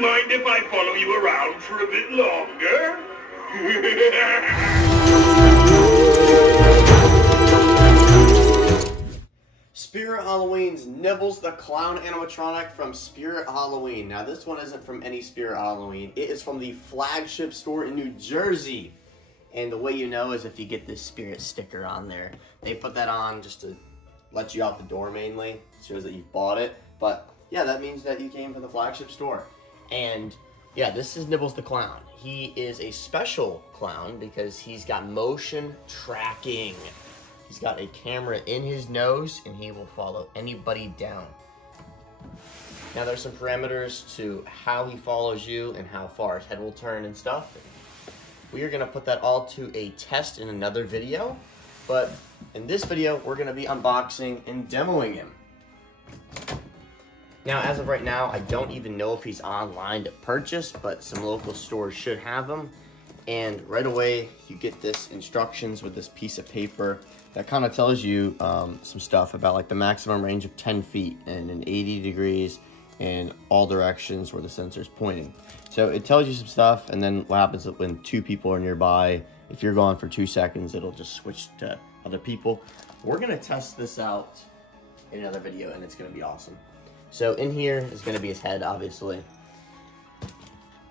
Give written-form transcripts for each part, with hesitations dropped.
Mind if I follow you around for a bit longer? Spirit Halloween's Nibbles the Clown Animatronic from Spirit Halloween. Now this one isn't from any Spirit Halloween. It is from the flagship store in New Jersey. And the way you know is if you get this Spirit sticker on there. They put that on just to let you out the door mainly. It shows that you've bought it. But yeah, that means that you came from the flagship store. And yeah, this is Nibbles the Clown. He is a special clown because he's got motion tracking. He's got a camera in his nose and he will follow anybody down. Now there's some parameters to how he follows you and how far his head will turn and stuff. We are gonna put that all to a test in another video, but in this video, we're gonna be unboxing and demoing him. Now, as of right now, I don't even know if he's online to purchase, but some local stores should have them. And right away, you get this instructions with this piece of paper that kind of tells you some stuff about like the maximum range of 10 feet and in 80 degrees and all directions where the sensor's pointing. So it tells you some stuff, and then what happens when two people are nearby, if you're gone for 2 seconds, it'll just switch to other people. We're gonna test this out in another video, and it's gonna be awesome. So in here is gonna be his head, obviously,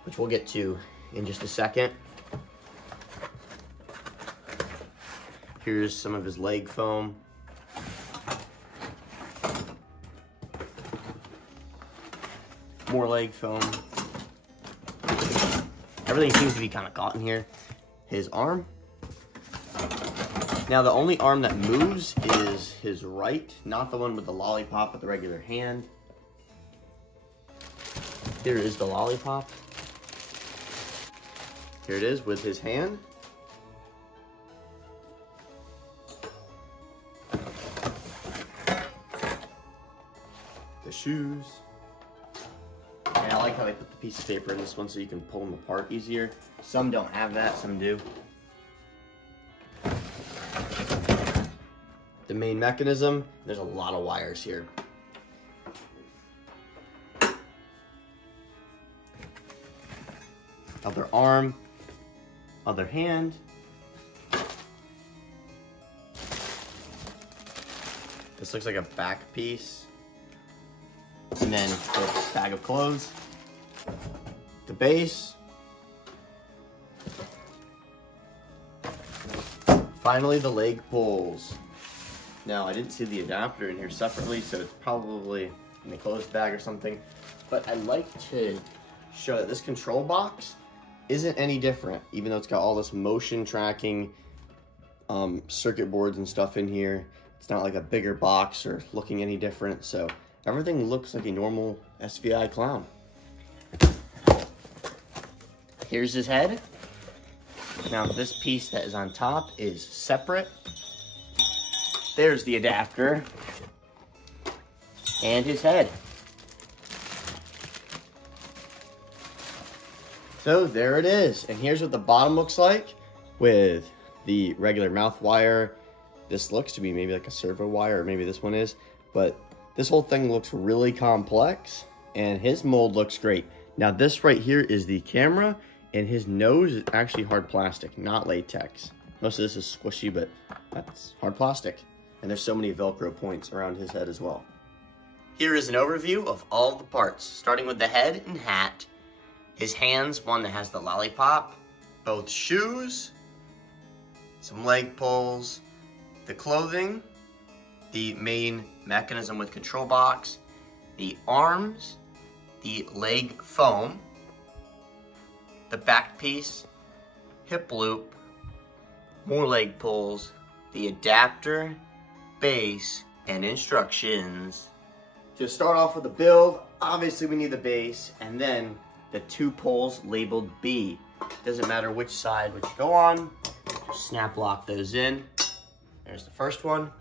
which we'll get to in just a second. Here's some of his leg foam. More leg foam. Everything seems to be kind of caught in here. His arm. Now the only arm that moves is his right, not the one with the lollipop with the regular hand. Here is the lollipop. Here it is with his hand. The shoes. And I like how they put the piece of paper in this one so you can pull them apart easier. Some don't have that, some do. The main mechanism, there's a lot of wires here. Other arm, other hand. This looks like a back piece. And then the bag of clothes, the base. Finally, the leg pulls. Now, I didn't see the adapter in here separately, so it's probably in the clothes bag or something. But I'd like to show that this control box isn't any different, even though it's got all this motion tracking circuit boards and stuff in here. It's not like a bigger box or looking any different, so everything looks like a normal SVI clown. Here's his head. Now this piece that is on top is separate. There's the adapter and his head. So there it is. And here's what the bottom looks like with the regular mouth wire. This looks to be maybe like a servo wire, or maybe this one is, but this whole thing looks really complex, and his mold looks great. Now this right here is the camera, and his nose is actually hard plastic, not latex. Most of this is squishy, but that's hard plastic. And there's so many Velcro points around his head as well. Here is an overview of all the parts, starting with the head and hat, his hands, one that has the lollipop, both shoes, some leg pulls, the clothing, the main mechanism with control box, the arms, the leg foam, the back piece, hip loop, more leg pulls, the adapter, base, and instructions. To start off with the build, obviously we need the base, and then the 2 poles labeled B. Doesn't matter which side which you go on, just snap lock those in. There's the first one.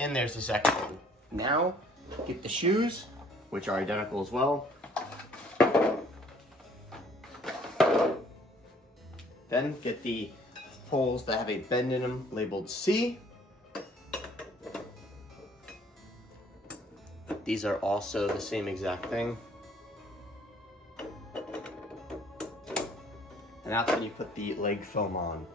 And there's the second one. Now, get the shoes, which are identical as well. Then get the poles that have a bend in them labeled C. The These are also the same exact thing. And that's when you put the leg foam on.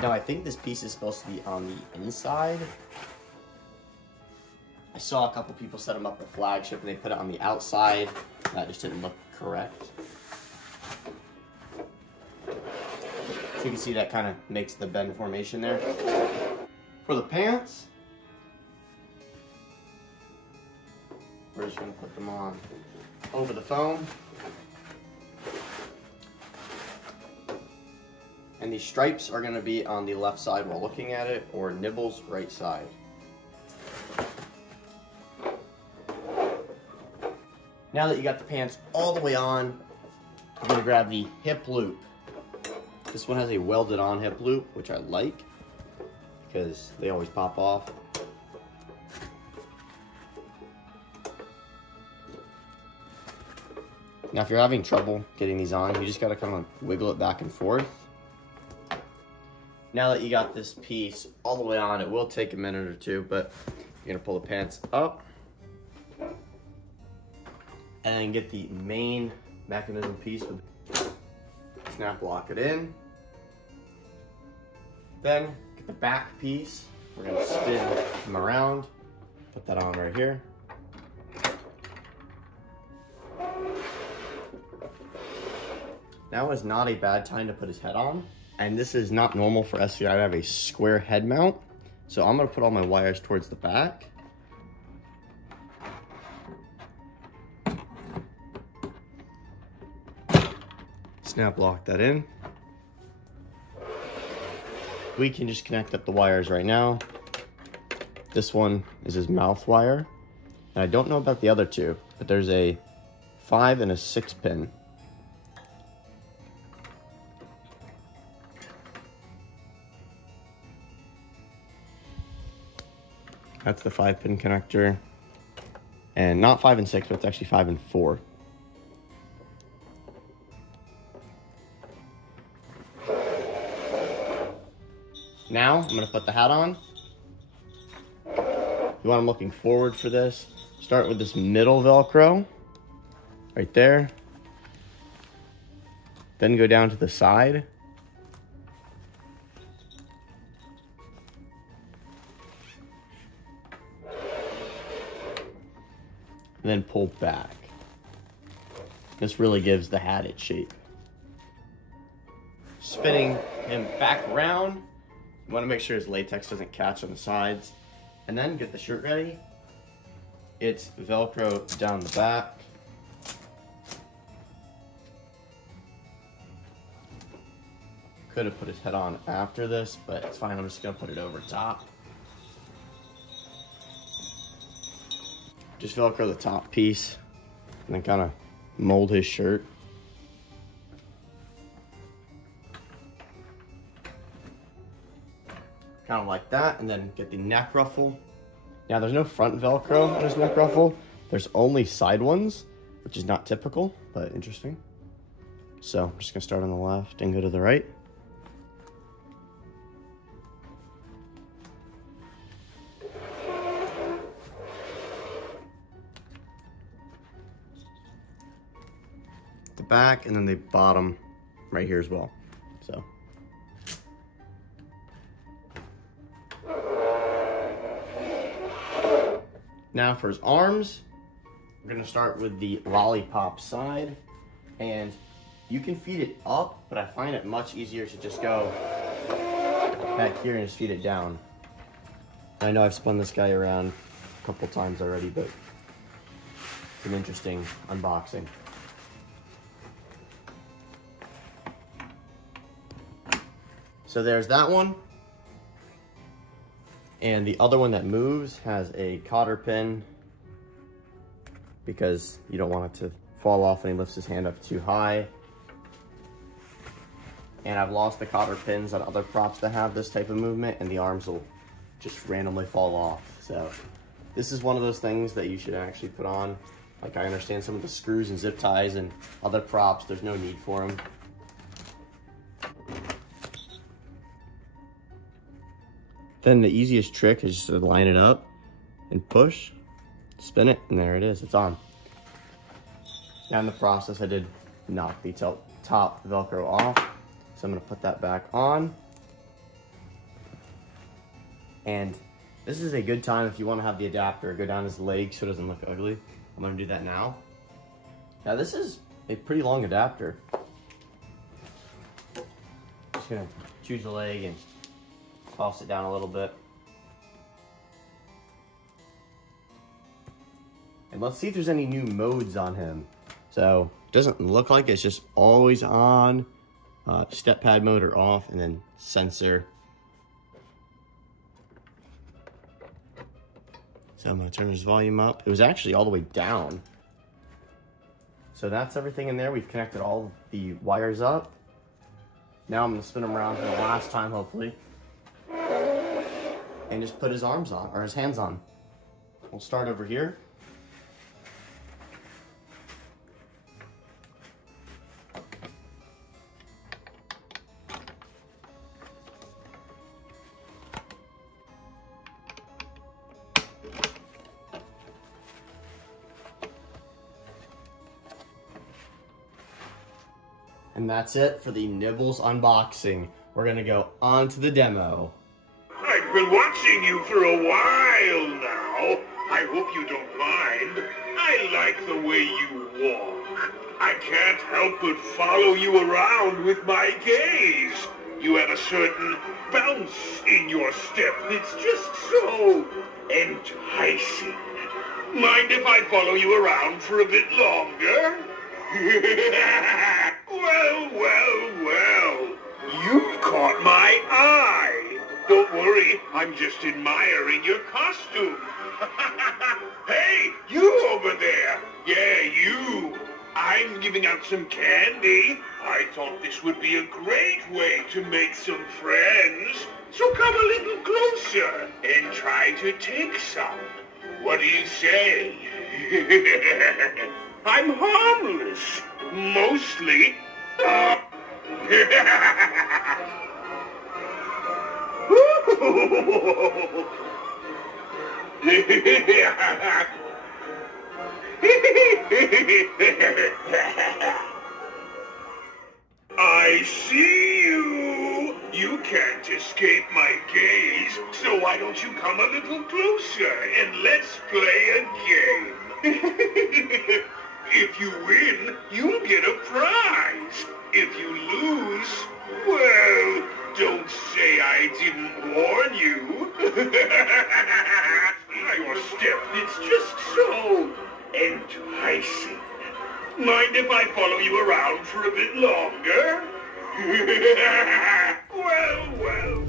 Now I think this piece is supposed to be on the inside. I saw a couple people set them up at Flagship and they put it on the outside. That just didn't look correct. So you can see that kind of makes the bend formation there. For the pants, we're just going to put them on over the foam. And these stripes are going to be on the left side while looking at it, or Nibbles right side. Now that you got the pants all the way on, I'm going to grab the hip loop. This one has a welded on hip loop, which I like because they always pop off. Now if you're having trouble getting these on, you just got to kind of wiggle it back and forth. Now that you got this piece all the way on, it will take a minute or two, but you're going to pull the pants up and get the main mechanism piece with snap lock it in. Then get the back piece. We're gonna spin them around. Put that on right here. Now is not a bad time to put his head on. And this is not normal for SVI to have a square head mount. So I'm gonna put all my wires towards the back. Snap lock that in. We can just connect up the wires right now. This one is his mouth wire. And I don't know about the other two, but there's a 5 and a 6 pin. That's the 5 pin connector. And not 5 and 6, but it's actually 5 and 4. Now, I'm going to put the hat on. You want them looking forward for this. Start with this middle Velcro, right there. Then go down to the side. And then pull back. This really gives the hat its shape. Spinning him back around. You want to make sure his latex doesn't catch on the sides. And then get the shirt ready. It's Velcro down the back. Could have put his head on after this, but it's fine. I'm just going to put it over top. Just Velcro the top piece and then kind of mold his shirt. Kind of like that, and then get the neck ruffle. Now there's no front Velcro on his neck ruffle. There's only side ones, which is not typical, but interesting. So I'm just gonna start on the left and go to the right. The back, and then the bottom right here as well. So. Now for his arms, we're gonna start with the lollipop side, and you can feed it up, but I find it much easier to just go back here and just feed it down. I know I've spun this guy around a couple times already, but it's an interesting unboxing. So there's that one. And the other one that moves has a cotter pin because you don't want it to fall off when he lifts his hand up too high. And I've lost the cotter pins on other props that have this type of movement, and the arms will just randomly fall off. So this is one of those things that you should actually put on. Like, I understand some of the screws and zip ties and other props, there's no need for them. Then the easiest trick is just to line it up and push, spin it, and there it is, it's on. Now in the process, I did knock the top Velcro off, so I'm gonna put that back on. And this is a good time if you wanna have the adapter go down his leg so it doesn't look ugly. I'm gonna do that now. Now this is a pretty long adapter. Just gonna choose the leg and toss it down a little bit. And let's see if there's any new modes on him. So, it doesn't look like it's just always on, step pad mode or off, and then sensor. So I'm gonna turn his volume up. It was actually all the way down. So that's everything in there. We've connected all the wires up. Now I'm gonna spin him around for the last time, hopefully. And just put his arms on, or his hands on. We'll start over here. And that's it for the Nibbles unboxing. We're gonna go on to the demo. I've been watching you for a while now. I hope you don't mind. I like the way you walk. I can't help but follow you around with my gaze. You have a certain bounce in your step that's just so enticing. Mind if I follow you around for a bit longer? Well, you've caught my eye. Don't worry, I'm just admiring your costume. Hey, you over there. Yeah, you. I'm giving out some candy. I thought this would be a great way to make some friends. So come a little closer and try to take some. What do you say? I'm harmless. Mostly. I see you. You can't escape my gaze, so why don't you come a little closer and let's play a game. If you win, you'll get a prize. If you lose, well, don't say I didn't warn you. Your step is just so enticing. Mind if I follow you around for a bit longer? Well.